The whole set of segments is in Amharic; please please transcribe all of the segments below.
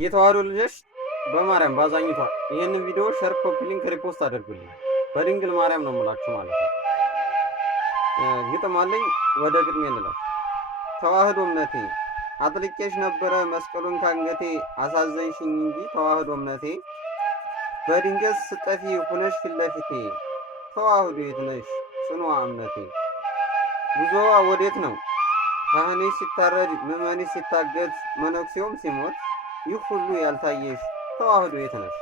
የተዋህዶ ልጆች በማርያም ባዛኝቷ ይህንን ቪዲዮ ሸር፣ ኮፒ ሊንክ፣ ሪፖስት አድርጉልኝ። በድንግል ማርያም ነው የምላችሁ ማለት ነው። ግጥም አለኝ። ወደ ግጥሜ ልለፍ። ተዋህዶ እምነቴ አጥልቄሽ ነበረ መስቀሉን ካንገቴ፣ አሳዘንሽኝ እንጂ ተዋህዶ እምነቴ፣ በድንገት ስጠፊ ሁነሽ ፊት ለፊቴ፣ ተዋህዶ የት ነሽ ጽኑዓ እምነቴ። ጉዞዋ ወዴት ነው ካህኔ ሲታረድ ምዕመኔ ሲታገት መነኩሴውም ሲሞት፣ ይህ ሁሉ ያልታየሽ ተዋህዶ የት ነሽ?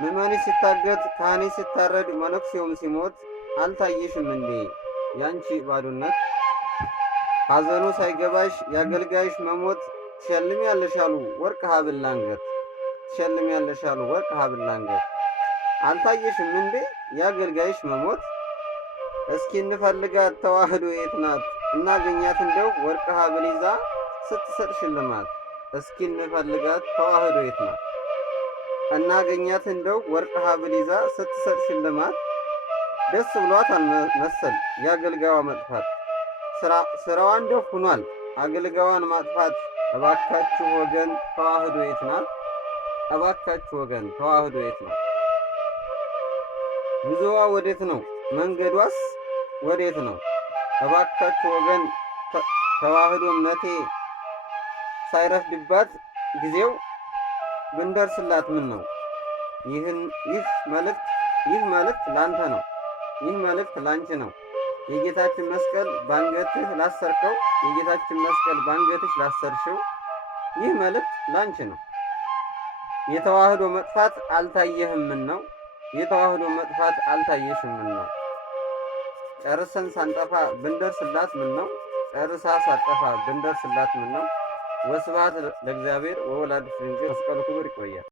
ምዕመኔ ሲታገት ካህኔ ሲታረድ መነኩሴውም ሲሞት፣ አልታየሽም እንዴ ያንቺ ባዶነት? ሐዘኑ ሳይገባሽ የአገልጋይሽ መሞት፣ ትሸልሚያለሽ አሉ ወርቅ ሀብል ላንገት፣ ትሸልሚያለሽ አሉ ወርቅ ሀብል ላንገት። አልታየሽም እንዴ የአገልጋይሽ መሞት? እስኪ እንፈልጋት ተዋህዶ የት ናት? እናገኛት እንደው ወርቅ ሀብል ይዛ ስትሰጥ ሽልማት። እስኪ እንፈልጋት ተዋህዶ የት ናት? እናገኛት እንደው ወርቅ ሀብል ይዛ ስትሰጥ ሽልማት። ደስ ብሏት መሰል የአገልጋዋ መጥፋት፣ ስራዋ እንደው ሆኗል አገልጋዋን ማጥፋት። እባካችሁ ወገን ተዋህዶ የት ናት? እባካችሁ ወገን ተዋህዶ የት ናት? ጉዞዋ ወዴት ነው መንገዷስ ወዴት ነው? እባካችሁ ወገን ተዋህዶ እምነቴ፣ ሳይረፍድባት ጊዜው ብንደርስላት ምን ነው? ይህ መልእክት ላንተ ነው። ይህ መልእክት ላንቺ ነው። የጌታችን መስቀል ባንገትህ ላሰርከው፣ የጌታችን መስቀል ባንገትሽ ላሰርሽው፣ ይህ መልእክት ላንቺ ነው። የተዋህዶ መጥፋት አልታየህም ምን ነው? የተዋህዶ መጥፋት አልታየሽም ምን ነው? ጨርሰን ሳንጠፋ ብንደርስላት ምን ነው? ጨርሳ ሳጠፋ ብንደርስላት ምን ነው? ወስብሐት ለእግዚአብሔር ወወላዲቱ ድንግል። መስቀሉ ክቡር። ይቆያል።